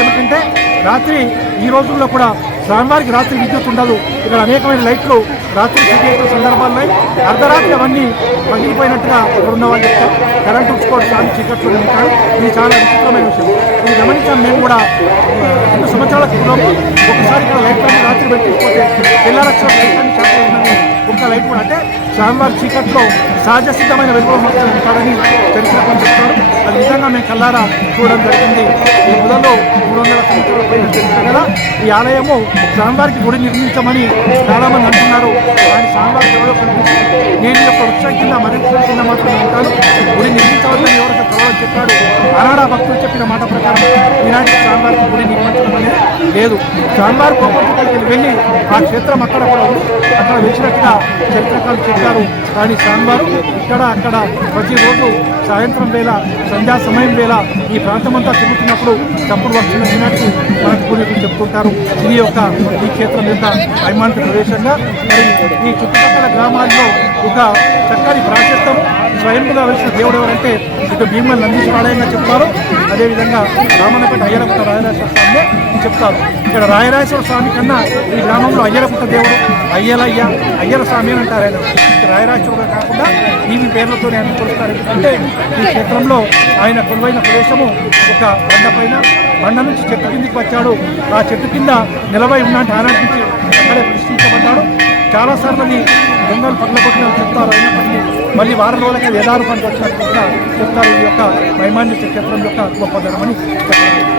ఏమిటంటే రాత్రి ఈ రోజుల్లో కూడా స్వామివారికి రాత్రి విద్యుత్ ఉండదు. ఇక్కడ అనేకమైన లైట్లు రాత్రి సిగ్గేసిన సందర్భాల్లో అర్ధరాత్రి అవన్నీ పగిలిపోయినట్టుగా ఇక్కడ ఉన్న వాళ్ళు చెప్తారు. కరెంటు ఉంచుకోవడం చాలా చీకట్లో ఉంటాడు. ఇది చాలా విచిత్రమైన విషయం. ఇది గమనించాం. మేము కూడా 2 సంవత్సరాల క్రితం ఒకసారి ఇక్కడ లైట్లన్నీ రాత్రి పెట్టిపోతే తెల్లరక్షణ లైట్లన్నీ చేస్తామని ఒక్క లైట్ కూడా అంటే స్వామివారి చీకట్లో సహజ సిద్ధమైన వెలుగులో ఉంటాడని చరిత్రకం చెప్తారు. అది నిజంగా మేము కల్లారా చూడడం జరిగింది. ఈ మొదలు 300 సంవత్సరాల పైన చరిత్ర కదా. ఈ ఆలయము స్వామివారికి గుడి నిర్మించమని చాలామంది అంటున్నారు. ఆయన స్వామివారికి ఎవరో కనిపించి నేను యొక్క వృక్షం కింద మరింత కింద మాత్రమే ఉంటాను, గుడి నిర్మించవద్దని ఎవరికి త్వరలో చెప్పాడు. ఆనాడు భక్తులు చెప్పిన మాట ప్రకారం ఈనాటి స్వామివారికి గుడి నిర్మించడం అనేది లేదు. స్వామివారి కోపంకి వెళ్ళి ఆ క్షేత్రం అక్కడ కూడా ఉంది, అక్కడ వచ్చినట్టుగా చరిత్రకారులు చెప్పారు. కానీ స్వామివారు ఇక్కడ అక్కడ ప్రతిరోజు సాయంత్రం వేళ సంధ్యా సమయం వేళ ఈ ప్రాంతమంతా తిరుగుతున్నప్పుడు తప్పుడు వచ్చిన ఈనాటికి మనకు పూర్వీకులు చెప్పుకుంటారు. ఇది యొక్క ఈ క్షేత్రం యొక్క వైమానిక ప్రదేశంగా మరి ఈ చుట్టుపక్కల గ్రామాల్లో ఒక చక్కని ప్రాశస్తం స్వయంగా వెలిసిన దేవుడు ఎవరంటే ఇటు భీమల నందీశ్వర ఆలయంగా చెప్తారు. అదేవిధంగా రామన్నపేట అయ్యలపుట్ట రాయరాజేశ్వర స్వామి చెప్తారు. ఇక్కడ రాయరాజేశ్వర స్వామి కన్నా ఈ గ్రామంలో అయ్యలపుట్ట దేవుడు అయ్యల స్వామి అని అంటారు. ఆయన రాయరాజేశ్వరుడు కాకుండా ఈవి పేర్లతో ఆయన కొలుస్తారు. ఎందుకంటే ఈ క్షేత్రంలో ఆయన కొలువైన ప్రదేశము ఒక బండ నుంచి చెట్టు కిందికి వచ్చాడు. ఆ చెట్టు కింద నిలబై ఉన్నట్టు ఆనాటి నుంచి అక్కడే ప్రశ్నించబడ్డాడు. చాలాసార్లు దొంగలు పగలగొట్టిన చెప్తారు. అయినప్పటికీ మళ్ళీ వారం రోజులకి అది యథారూపానికి వచ్చినట్టు కూడా చెప్తారు. ఈ యొక్క వైమాన్య క్షేత్రం యొక్క గొప్పదనమని చెప్పారు.